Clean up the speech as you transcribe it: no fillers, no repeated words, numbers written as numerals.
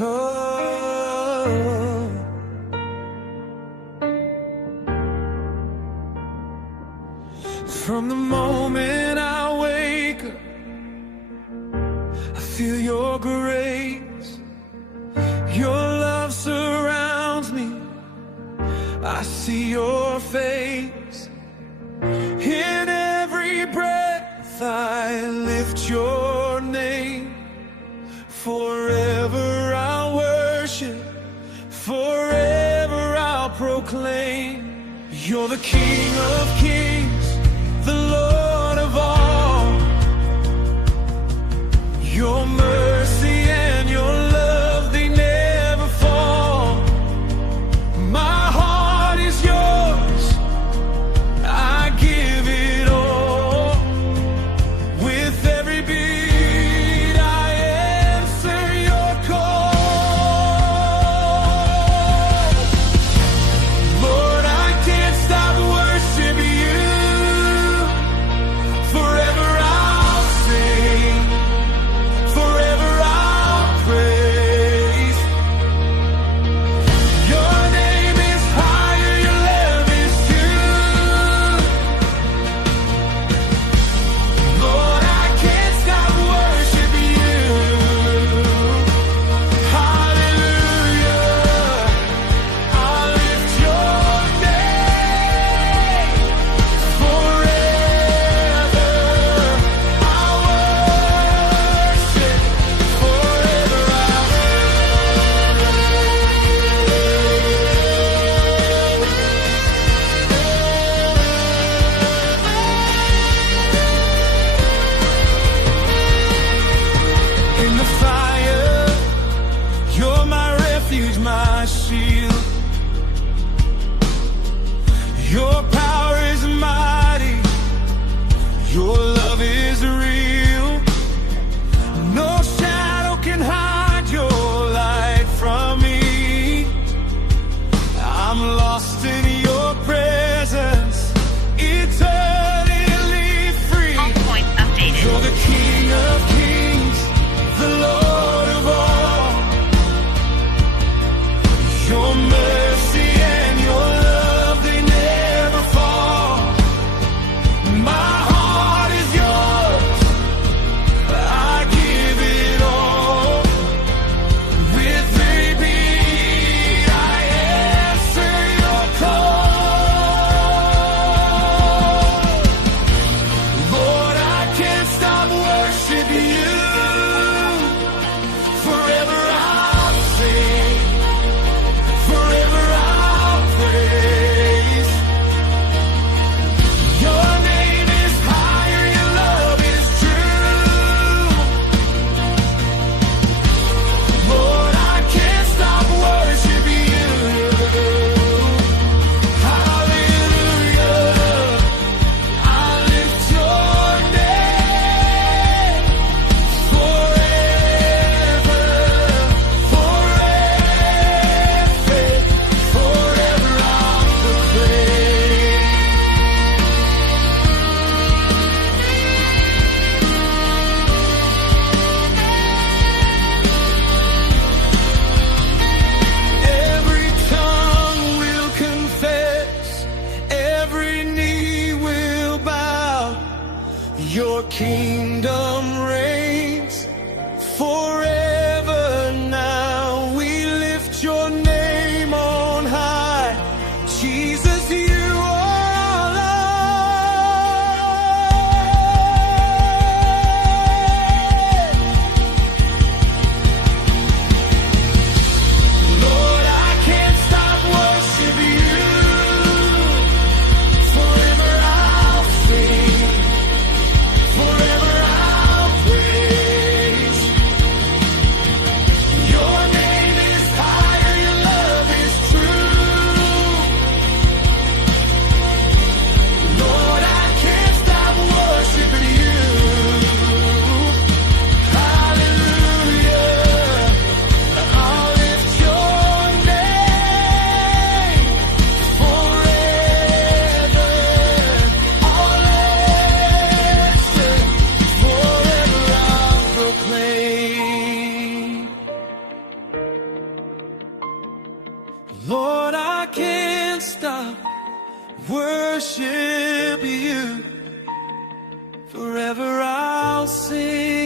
Oh. From the moment I wake up, I feel your grace. Your love surrounds me. I see your face. In every breath I lift your name. Forever I'll worship. Forever I'll proclaim. You're the King of Kings, the Lord of all. Your mercy and your love, they never fall. My heart is yours, I give it all. With every beat I answer your call. Lord, I can't stop worshiping you. Forever I'll sing, forever I'll praise. Your name is higher, your love is true. Lord, I can't stop worshiping you. Hallelujah, I lift your name. Forever I'll worship, forever I'll in the fire, you're my refuge, my shield. Your power is mighty, your love is real. No shadow can hide your light from me. I'm lost in your presence, eternally free. Home point updated. You're the King of Kings, the Lord of all. Your mercy and your love, they never fall. My heart is yours, I give it all. With every beat I answer your call. Lord, I can't stop worshiping you. Forever I'll sing, forever I'll praise. Your name is higher, your love is true. Lord, I can't stop worshiping you. Hallelujah, I lift your name. Forever, forever I'll proclaim. Every tongue will confess, every knee will bow. Your kingdom reigns forever now. We lift your name on high. Jesus, you are alive. Lord, I can't stop worshiping you. Forever I'll sing, forever I'll praise. worship you. Forever I'll sing.